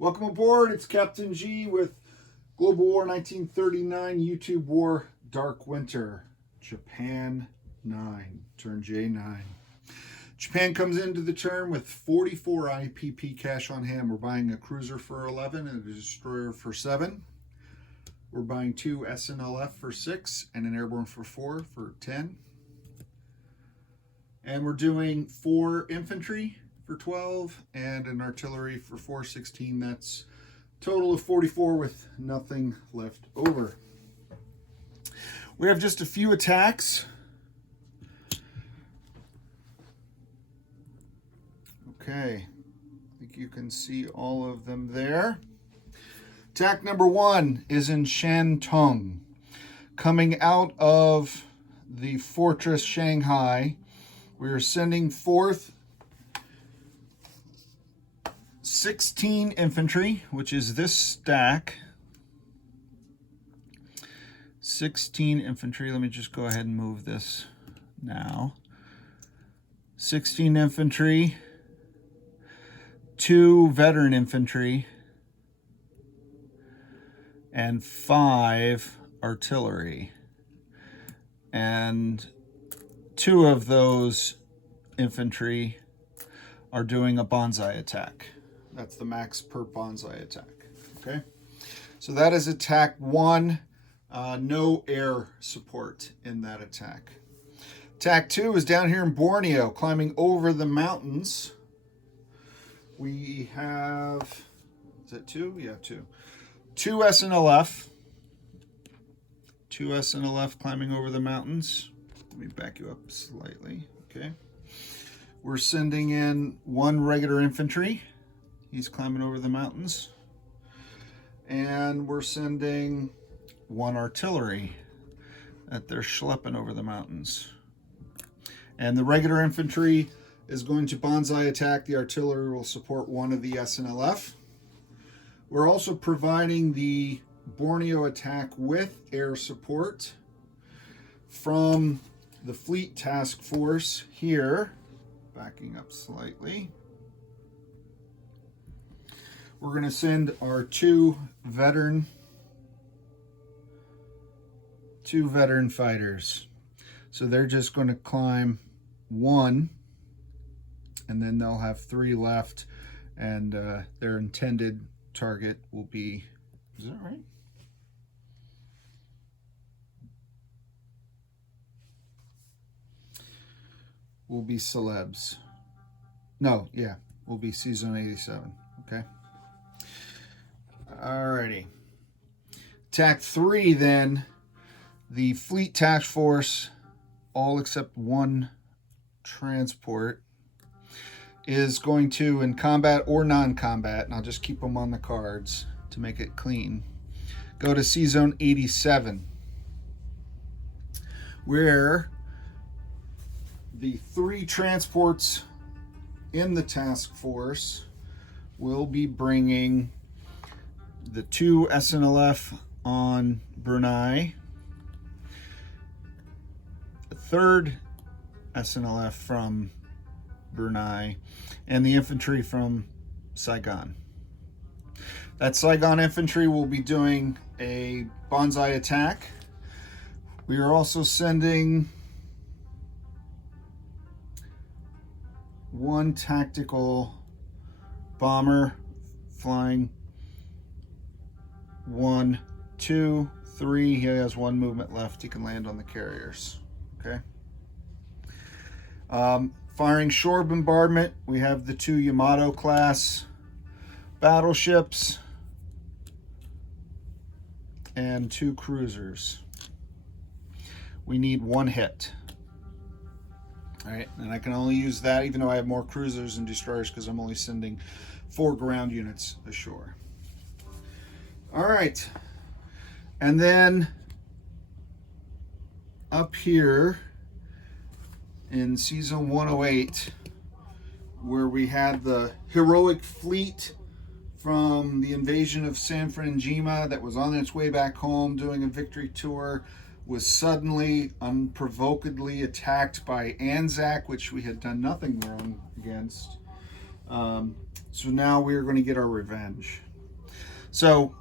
Welcome aboard. It's Captain G with Global War 1939 YouTube War Dark Winter. Japan 9, turn J9. Japan comes into the turn with 44 IPP cash on hand. We're buying a cruiser for 11 and a destroyer for 7. We're buying 2 SNLF for 6 and an airborne for 4 for 10. And we're doing 4 infantry for 12 and an artillery for 416. That's a total of 44 with nothing left over. We have just a few attacks. Okay, I think you can see all of them there. Attack number 1 is in Shantung. Coming out of the fortress Shanghai, we are sending forth 16 infantry, which is this stack. 16 infantry. Let me just go ahead and move this now. 16 infantry, 2 veteran infantry, and 5 artillery. And 2 of those infantry are doing a bonsai attack. That's the max per bonsai attack. Okay, so that is attack 1. No air support in that attack. Attack 2 is down here in Borneo, climbing over the mountains. We have, is that 2? Yeah, 2. 2 SNLF. 2 SNLF climbing over the mountains. Let me back you up slightly. Okay. We're sending in 1 regular infantry. He's climbing over the mountains. And we're sending 1 artillery that they're schlepping over the mountains. And the regular infantry is going to bonsai attack. The artillery will support 1 of the SNLF. We're also providing the Borneo attack with air support from the Fleet Task Force here. Backing up slightly. We're going to send our 2 veteran fighters. So they're just going to climb 1, and then they'll have 3 left, and their intended target will be, is that right? Will be celebs. No, yeah, will be Season 87. Okay. Alrighty. Attack 3 then, the Fleet Task Force, all except 1 transport, is going to, in combat or non-combat, and I'll just keep them on the cards to make it clean, go to Season 87, where the 3 transports in the task force will be bringing the 2 SNLF on Brunei, a 3rd SNLF from Brunei, and the infantry from Saigon. That Saigon infantry will be doing a bonsai attack. We are also sending 1 tactical bomber flying 1, 2, 3. He has 1 movement left. He can land on the carriers. Okay. Firing shore bombardment, we have the 2 Yamato class battleships and 2 cruisers. We need 1 hit. All right, and I can only use that even though I have more cruisers and destroyers because I'm only sending 4 ground units ashore. All right, and then up here in Season 108, where we had the heroic fleet from the invasion of San Francisco that was on its way back home doing a victory tour, was suddenly, unprovokedly attacked by Anzac, which we had done nothing wrong against. So now we're going to get our revenge. So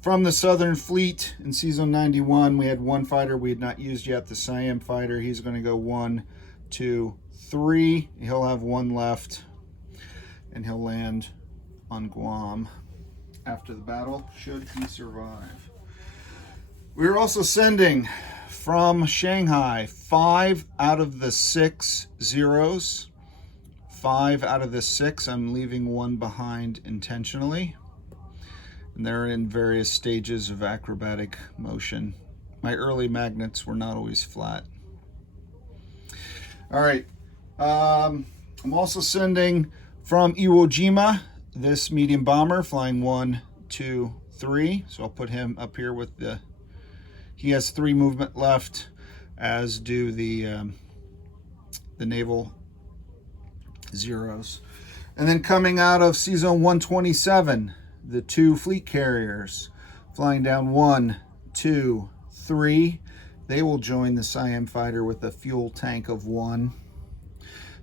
from the Southern Fleet in season 91, we had one fighter we had not used yet, the Siam fighter. He's going to go 1, 2, 3. He'll have one left, and he'll land on Guam after the battle, should he survive. We're also sending from Shanghai 5 out of the 6 zeros. 5 out of the 6. I'm leaving one behind intentionally. And they're in various stages of acrobatic motion. My early magnets were not always flat. All right. I'm also sending from Iwo Jima this medium bomber, flying 1, 2, 3. So I'll put him up here with the... He has 3 movement left, as do the naval zeros. And then coming out of season 127, the 2 fleet carriers, flying down 1, 2, 3. They will join the Siam fighter with a fuel tank of 1.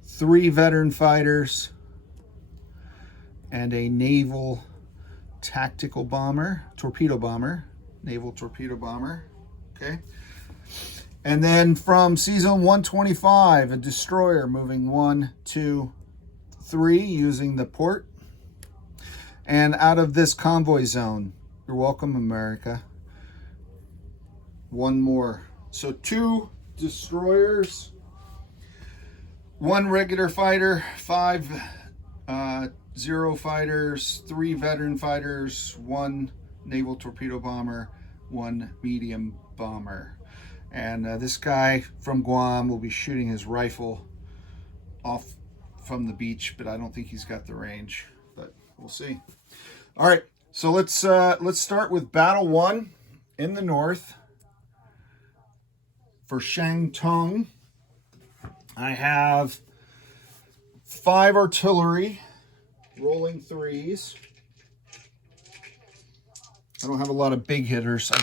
3 veteran fighters and a naval tactical bomber, torpedo bomber, naval torpedo bomber. Okay. And then from season 125, a destroyer moving 1, 2, 3 using the port. And out of this convoy zone, you're welcome, America. 1 more. So 2 destroyers, 1 regular fighter, 5 zero fighters, 3 veteran fighters, 1 naval torpedo bomber, 1 medium bomber. And this guy from Guam will be shooting his rifle off from the beach, but I don't think he's got the range, but we'll see. All right, so let's start with battle 1 in the north for Shantung. I have 5 artillery, rolling 3s. I don't have a lot of big hitters. I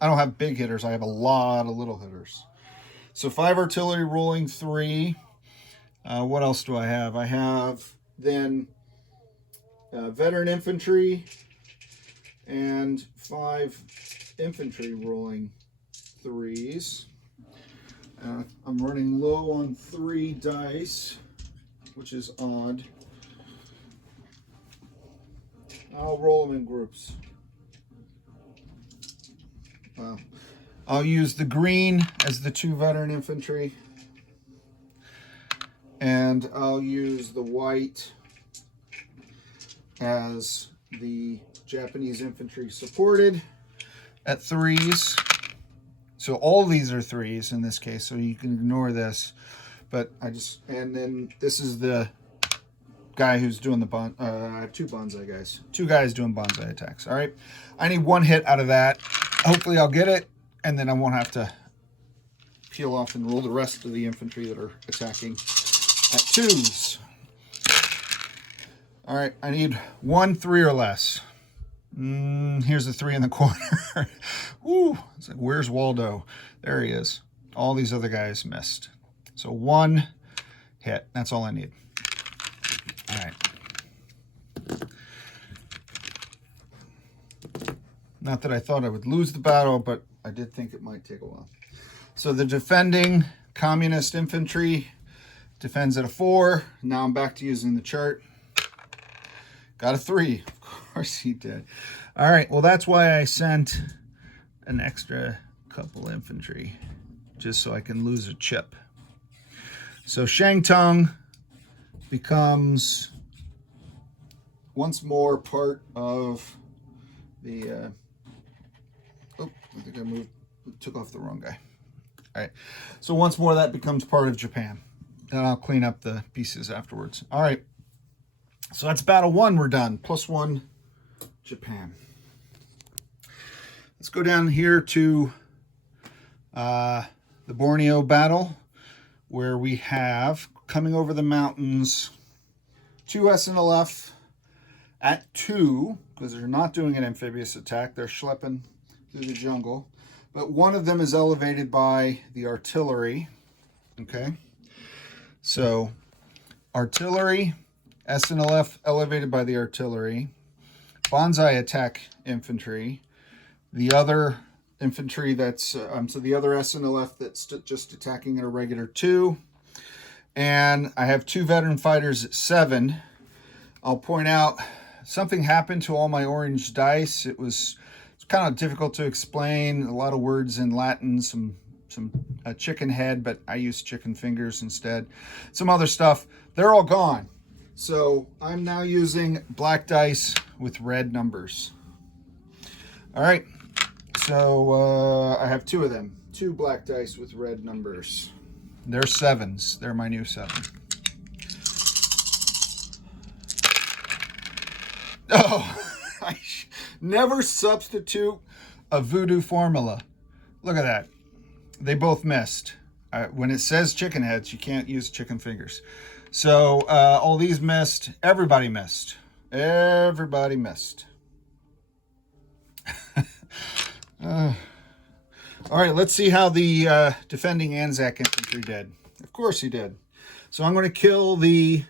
don't have big hitters. I have a lot of little hitters. So 5 artillery, rolling 3. What else do I have? I have then veteran infantry and 5 infantry rolling 3s. I'm running low on 3 dice, which is odd. I'll roll them in groups. I'll use the green as the 2 veteran infantry, and I'll use the white as the Japanese infantry supported at 3s. So all these are 3s in this case, so you can ignore this. But and then this is the guy who's doing the I have 2 bonsai guys. 2 guys doing bonsai attacks. All right. I need 1 hit out of that. Hopefully I'll get it, and then I won't have to peel off and roll the rest of the infantry that are attacking at 2s. All right. I need 1 3 or less. Here's the 3 in the corner. Woo, it's like, where's Waldo? There he is. All these other guys missed. So 1 hit. That's all I need. All right. Not that I thought I would lose the battle, but I did think it might take a while. So the defending communist infantry defends at a 4. Now I'm back to using the chart. Got a 3. Of course he did. All right. Well, that's why I sent an extra couple infantry, just so I can lose a chip. So Shantung becomes once more part of the... oh, I think I took off the wrong guy. All right. So once more that becomes part of Japan. And I'll clean up the pieces afterwards. All right. So that's battle 1. We're done. +1 Japan. Let's go down here to the Borneo battle, where we have coming over the mountains 2 SNLF at 2, because they're not doing an amphibious attack. They're schlepping through the jungle. But one of them is elevated by the artillery. Okay. So artillery, SNLF elevated by the artillery. Bonsai attack infantry. The other infantry that's, so the other SNLF that's just attacking at a regular 2. And I have 2 veteran fighters at 7. I'll point out something happened to all my orange dice. It's kind of difficult to explain. A lot of words in Latin, some chicken head, but I use chicken fingers instead. Some other stuff. They're all gone. So I'm now using black dice with red numbers. All right. So I have 2 of them. 2 black dice with red numbers. They're 7s. They're my new 7. Oh, I never substitute a voodoo formula. Look at that. They both missed. When it says chicken heads, you can't use chicken fingers. So all these missed. Everybody missed. Everybody missed. All right, let's see how the defending Anzac infantry did. Of course he did. So I'm going to kill the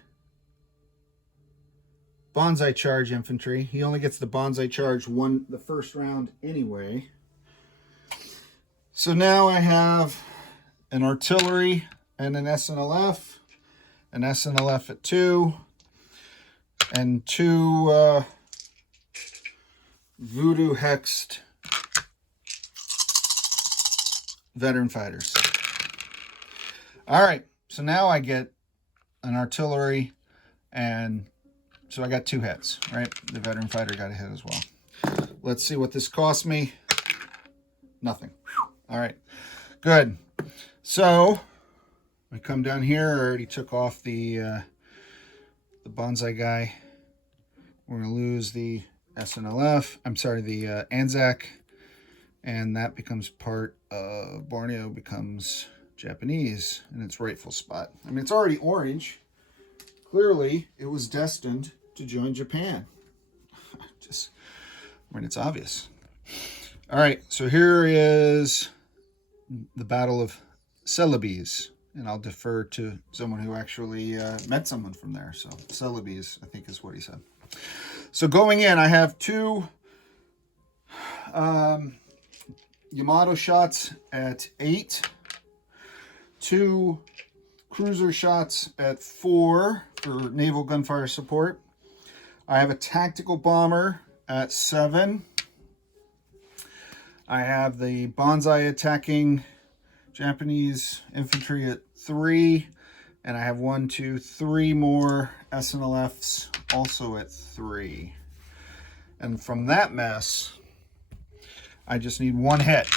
bonsai charge infantry. He only gets the bonsai charge the first round anyway. So now I have an artillery and an SNLF. An SNLF at 2. And 2 voodoo hexed veteran fighters. All right, so now I get an artillery, and so I got 2 hits, right? The veteran fighter got a hit as well. Let's see what this cost me. Nothing. All right, good. So I come down here. I already took off the bonsai guy. We're gonna lose the SNLF. I'm sorry, the Anzac. And that becomes part of Borneo, becomes Japanese in its rightful spot. I mean, it's already orange. Clearly, it was destined to join Japan. It's obvious. All right, so here is the Battle of Celebes. And I'll defer to someone who actually met someone from there. So Celebes, I think is what he said. So going in, I have 2... Yamato shots at 8, 2 cruiser shots at 4 for naval gunfire support. I have a tactical bomber at 7. I have the bonsai attacking Japanese infantry at 3, and I have 1, 2, 3 more SNLFs also at 3. And from that mess, I just need 1 hit.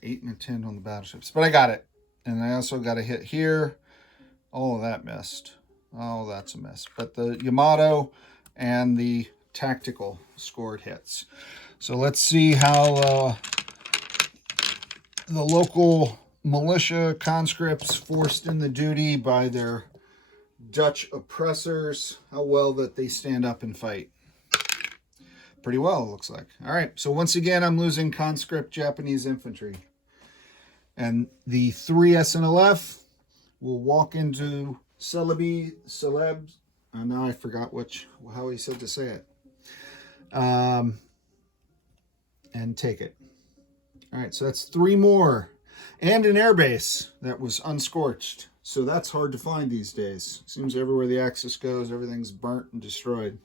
Eight and a 10 on the battleships, but I got it. And I also got a hit here. All of that missed. Oh, that's a miss. But the Yamato and the tactical scored hits. So let's see how the local militia conscripts forced in the duty by their Dutch oppressors, how well that they stand up and fight. Pretty well, it looks like. All right, so once again, I'm losing conscript Japanese infantry. And the 3 SNLF will walk into Celebes. Now I forgot how he said to say it. And take it. All right, so that's 3 more. And an airbase that was unscorched. So that's hard to find these days. Seems everywhere the Axis goes, everything's burnt and destroyed.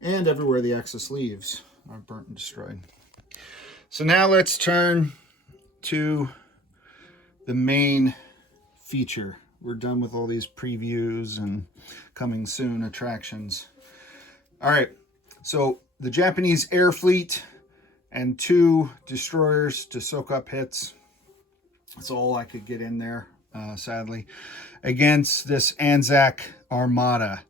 And everywhere the Axis leaves are burnt and destroyed. So now let's turn to the main feature. We're done with all these previews and coming soon attractions. All right, so the Japanese air fleet and 2 destroyers to soak up hits. That's all I could get in there. Sadly, against this Anzac Armada,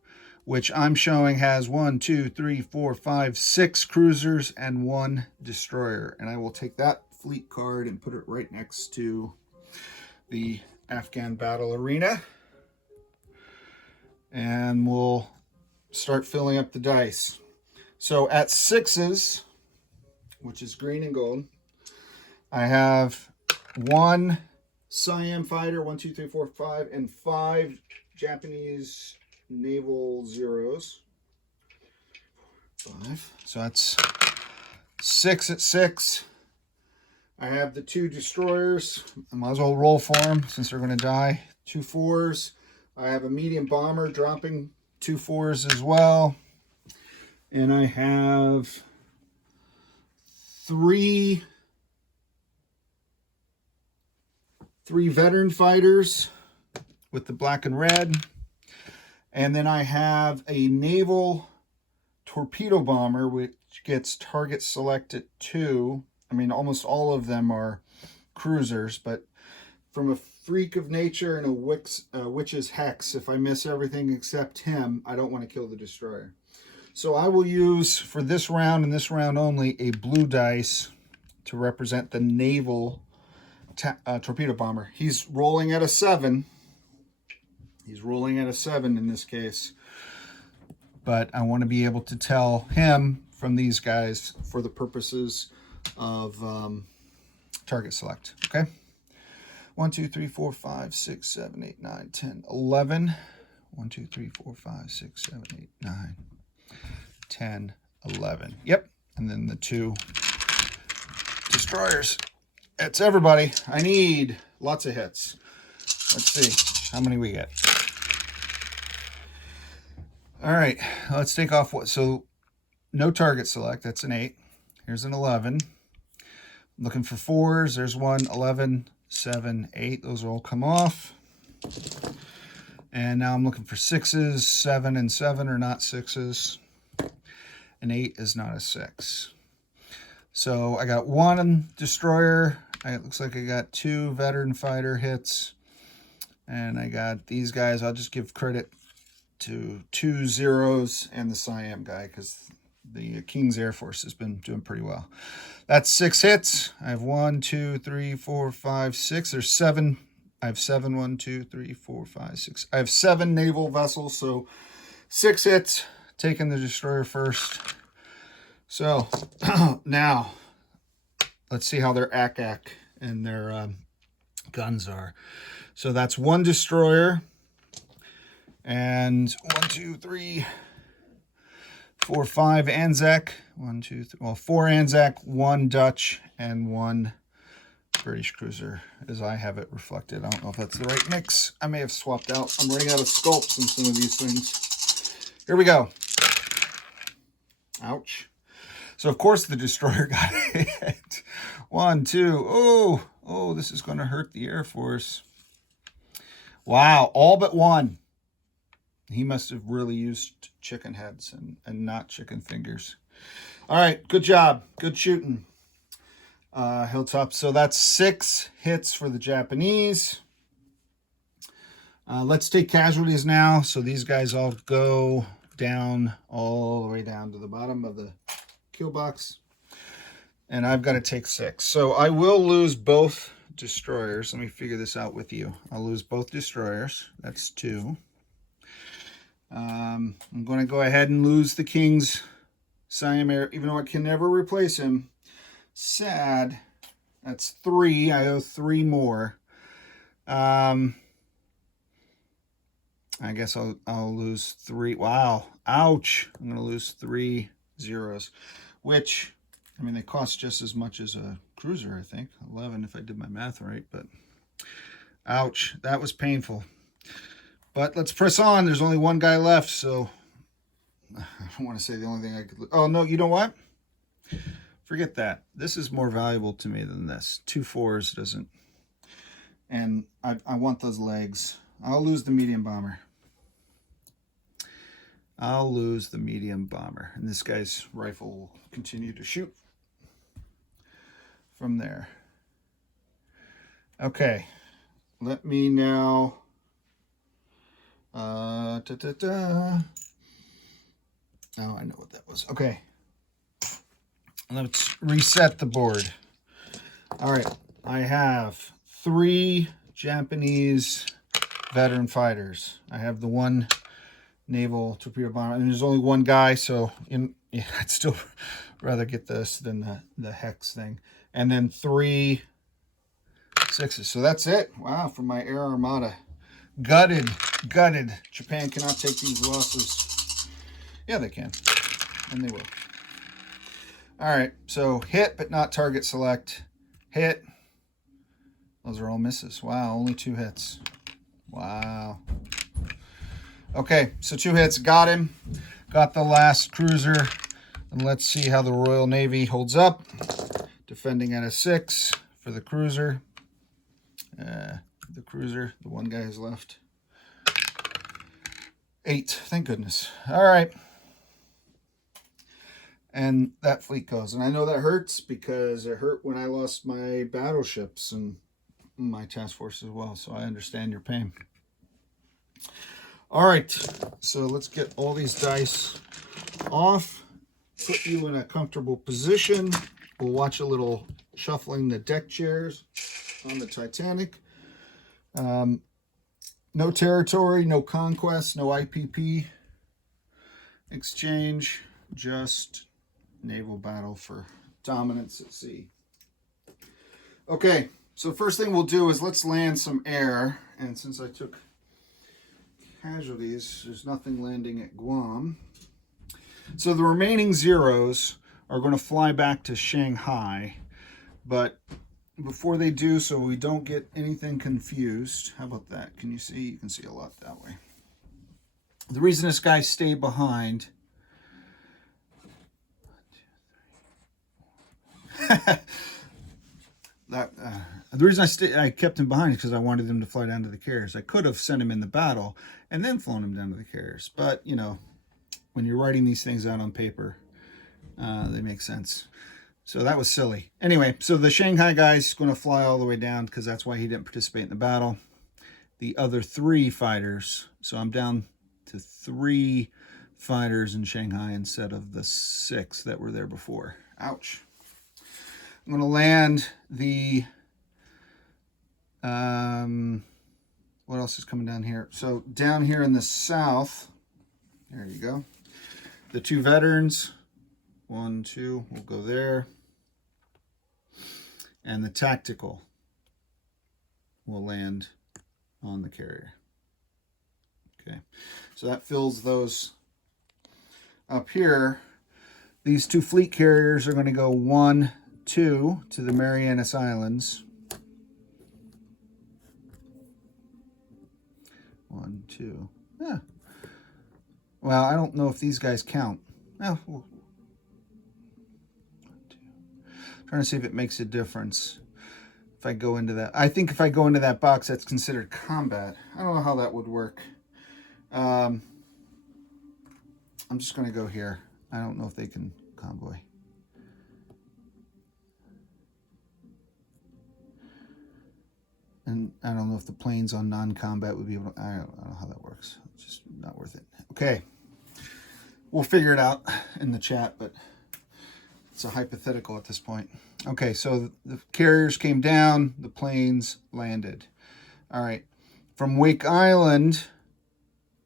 which I'm showing has 1, 2, 3, 4, 5, 6 cruisers and 1 destroyer. And I will take that fleet card and put it right next to the Afghan battle arena. And we'll start filling up the dice. So at 6s, which is green and gold, I have 1 Siam fighter, 1, 2, 3, 4, 5, and 5 Japanese naval Zeros. 5. So that's 6 at 6. I have the 2 destroyers. I might as well roll for them since they're going to die. 2 4s. I have a medium bomber dropping 2 4s as well. And I have 3 veteran fighters with the black and red. And then I have a naval torpedo bomber, which gets target select at 2. I mean, almost all of them are cruisers, but from a freak of nature and a witch's hex, if I miss everything except him, I don't want to kill the destroyer. So I will use, for this round and this round only, a blue dice to represent the naval torpedo bomber. He's rolling at a 7. He's rolling at a 7 in this case. But I want to be able to tell him from these guys for the purposes of target select. Okay. 1, 2, 3, 4, 5, 6, 7, 8, 9, 10, 11. 1, 2, 3, 4, 5, 6, 7, 8, 9, 10, 11. Yep. And then the 2 destroyers. It's everybody. I need lots of hits. Let's see how many we get. All right, let's take off what. So no target select. That's an 8. Here's an 11. I'm looking for 4s. There's 1, 11, 7, 8. Those will all come off. And now I'm looking for 6s. 7 and 7 are not 6s. An 8 is not a 6. So I got 1 destroyer. It looks like I got 2 veteran fighter hits. And I got these guys. I'll just give credit to 2 zeros and the Siam guy because the King's Air Force has been doing pretty well. That's 6 hits. I have 1, 2, 3, 4, 5, 6. There's 7. I have 7. 1, 2, 3, 4, 5, 6. I have 7 naval vessels, so 6 hits. Taking the destroyer first. So now let's see how their ack and their guns are. So that's 1 destroyer. And 1, 2, 3, 4, 5 Anzac. 1, 2, 3. Well, 4 Anzac, 1 Dutch, and 1 British cruiser, as I have it reflected. I don't know if that's the right mix. I may have swapped out. I'm running out of sculpts in some of these things. Here we go. Ouch. So, of course, the destroyer got hit. 1, 2. Oh, this is going to hurt the Air Force. Wow, all but 1. He must have really used chicken heads and not chicken fingers. All right, good job. Good shooting, Hilltop. So that's 6 hits for the Japanese. Let's take casualties now. So these guys all go down, all the way down to the bottom of the kill box. And I've got to take 6. So I will lose both destroyers. Let me figure this out with you. I'll lose both destroyers. That's 2. I'm going to go ahead and lose the King's Siam Air, even though I can never replace him. Sad. That's 3. I owe 3 more. I guess I'll lose 3. Wow. Ouch. I'm going to lose 3 zeros, which, I mean, they cost just as much as a cruiser, I think. 11 if I did my math right, but ouch. That was painful. But let's press on. There's only 1 guy left, so I don't want to say the only thing I could... Oh, no, you know what? Forget that. This is more valuable to me than this. 2 4s doesn't... And I want those legs. I'll lose the medium bomber. I'll lose the medium bomber. And this guy's rifle will continue to shoot from there. Okay. Let me now... Oh, I know what that was. Okay. Let's reset the board. All right. I have 3 Japanese veteran fighters. I have the 1 naval torpedo bomber. And there's only 1 guy, so I'd still rather get this than the hex thing. And then 3 6s. So that's it. Wow, for my Air Armada. Gutted. Japan cannot take these losses. Yeah, they can. And they will. All right, so hit but not target select. Hit. Those are all misses. Wow, only 2 hits. Wow. Okay, so 2 hits. Got him. Got the last cruiser. And let's see how the Royal Navy holds up. Defending at a 6 for the cruiser. The one guy has left. 8, thank goodness. All right. And that fleet goes. And I know that hurts because it hurt when I lost my battleships and my task force as well. So I understand your pain. All right. So let's get all these dice off. Put you in a comfortable position. We'll watch a little shuffling the deck chairs on the Titanic. No territory, no conquest, no IPP exchange, just naval battle for dominance at sea. Okay, so first thing we'll do is let's land some air. And since I took casualties, there's nothing landing at Guam. So the remaining zeros are going to fly back to Shanghai. But before they do, so we don't get anything confused, how about that? Can you see? You can see a lot that way. The reason this guy stayed behind the reason I kept him behind is because I wanted him to fly down to the carriers. I could have sent him in the battle and then flown him down to the carriers. But, you know, when you're writing these things out on paper, they make sense. So that was silly. Anyway, so the Shanghai guy's going to fly all the way down because that's why he didn't participate in the battle. The other 3 fighters, so I'm down to 3 fighters in Shanghai instead of the 6 that were there before. Ouch. I'm going to land the... what else is coming down here? So down here in the south, there you go. The 2 veterans, 1, 2, we'll go there. And the tactical will land on the carrier. Okay, so that fills those up here. These 2 fleet carriers are going to go 1, 2 to the Marianas Islands. 1, 2. Yeah. Well, I don't know if these guys count. Well, 1, 2. Trying to see if it makes a difference. If I go into that, I think if I go into that box, that's considered combat. I don't know how that would work. I'm just going to go here. I don't know if they can convoy. And I don't know if the planes on non-combat would be able to, I don't know how that works. It's just not worth it. Okay. We'll figure it out in the chat, but it's a hypothetical at this point. Okay, so the carriers came down, the planes landed. All right. From Wake Island,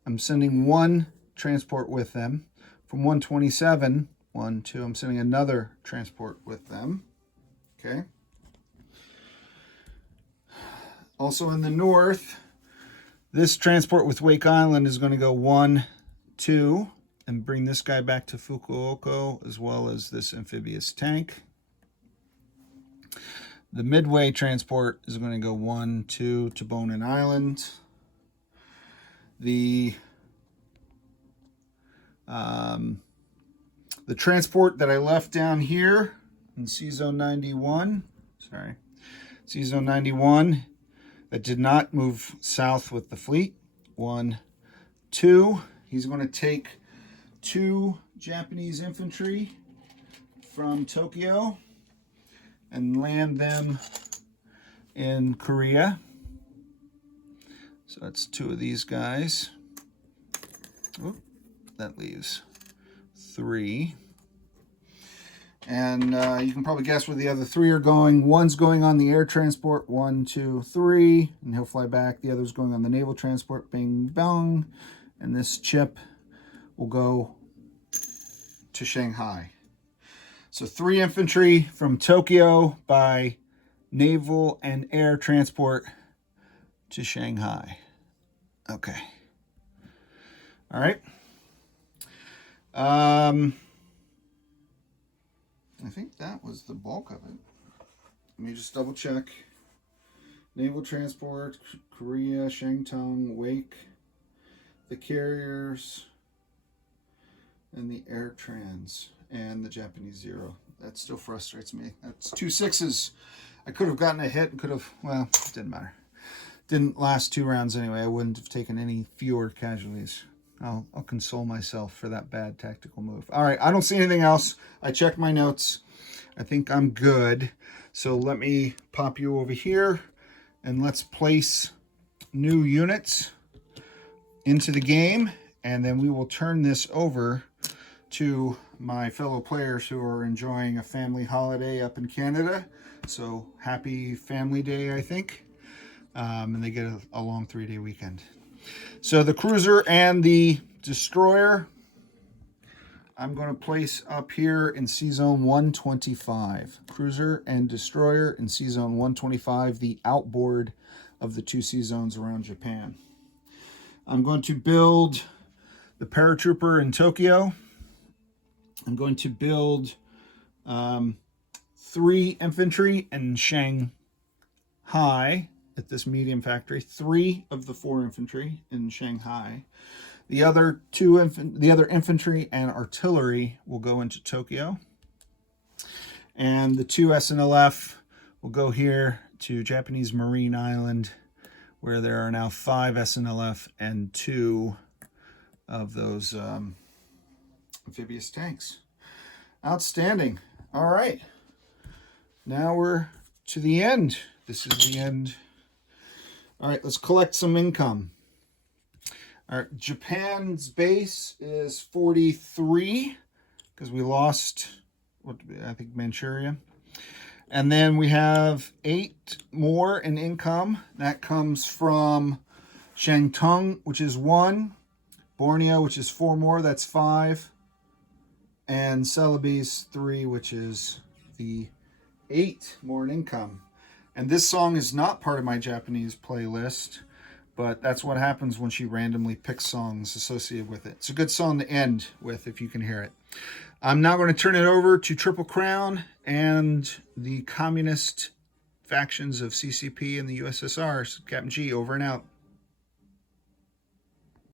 I'm sending 1 transport with them. From 127, 1, 2, I'm sending another transport with them. Okay. Also in the north, this transport with Wake Island is going to go 1, 2, and bring this guy back to Fukuoka, as well as this amphibious tank. The Midway transport is going to go 1, 2 to Bonin Island. The transport that I left down here in C-Zone 91, C-Zone 91, that did not move south with the fleet. 1, 2. He's going to take 2 Japanese infantry from Tokyo and land them in Korea. So that's 2 of these guys. Oop, that leaves 3. And you can probably guess where the other 3 are going. One's going on the air transport, 1, 2, 3, and he'll fly back. The other's going on the naval transport, bing, bong. And this chip will go to Shanghai. So 3 infantry from Tokyo by naval and air transport to Shanghai. Okay. All right. I think that was the bulk of it. Let me just double check. Naval transport, Korea, Shantung, Wake, the carriers, and the air trans, and the Japanese Zero. That still frustrates me. That's 2 6s. I could have gotten a hit and could have, well, it didn't matter. Didn't last 2 rounds anyway. I wouldn't have taken any fewer casualties. I'll console myself for that bad tactical move. All right, I don't see anything else. I checked my notes. I think I'm good. So let me pop you over here and let's place new units into the game. And then we will turn this over to my fellow players who are enjoying a family holiday up in Canada. So happy Family Day, I think. And they get a long 3-day weekend. So the cruiser and the destroyer, I'm going to place up here in C-Zone 125. Cruiser and destroyer in C-Zone 125, the outboard of the 2 C-Zones around Japan. I'm going to build the paratrooper in Tokyo. I'm going to build 3 infantry in Shanghai at this medium factory. 3 of the 4 infantry in Shanghai. The other infantry and artillery will go into Tokyo. And the 2 SNLF will go here to Japanese Marine Island, where there are now 5 SNLF and 2 of those amphibious tanks. Outstanding. All right. Now we're to the end. This is the end. All right, let's collect some income. All right, Japan's base is 43 because we lost, I think, Manchuria. And then we have 8 more in income. That comes from Shantung, which is 1. Borneo, which is 4 more. That's 5. And Celebes 3, which is the 8 more in income. And this song is not part of my Japanese playlist, but that's what happens when she randomly picks songs associated with it. It's a good song to end with if you can hear it. I'm now going to turn it over to Triple Crown and the communist factions of CCP and the USSR. Captain G, over and out.